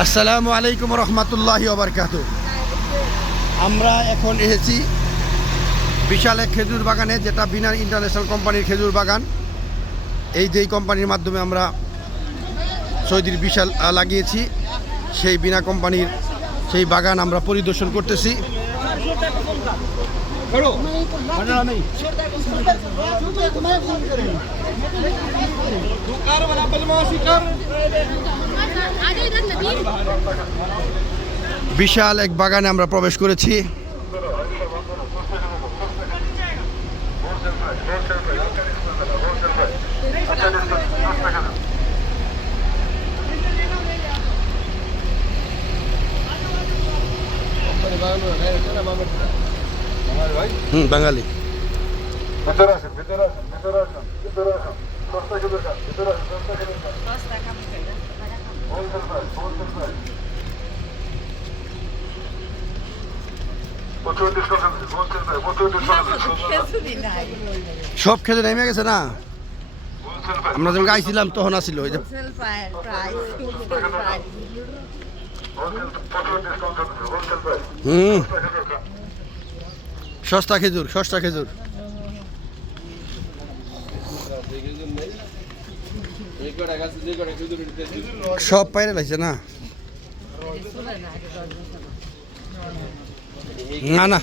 আসসালামু আলাইকুম রহমতুল্লাহি ওয়া বারাকাতুহু। আমরা এখন এসেছি বিশাল এক খেজুর বাগানে, যেটা বিনা ইন্টারন্যাশনাল কোম্পানির খেজুর বাগান। এই যেই কোম্পানির মাধ্যমে আমরা সৌদির বিশাল লাগিয়েছি, সেই বিনা কোম্পানির সেই বাগান আমরা পরিদর্শন করতেছি। বিশাল এক বাগানে আমরা প্রবেশ করেছি। বাঙালি সব খেতে নেমে গেছে না। আমরা যখন গাইছিলাম তখন আসছিল ওই যে সস্তা খেজুর, সস্তা খেজুর। সব পাইরে লাগছে না, না না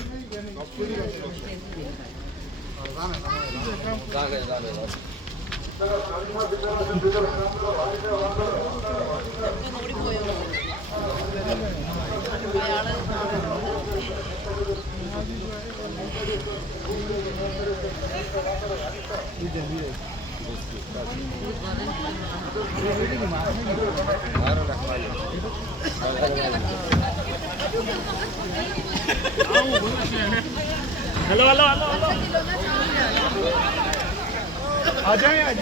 हेलो हेलो हेलो हेलो आ जाए आज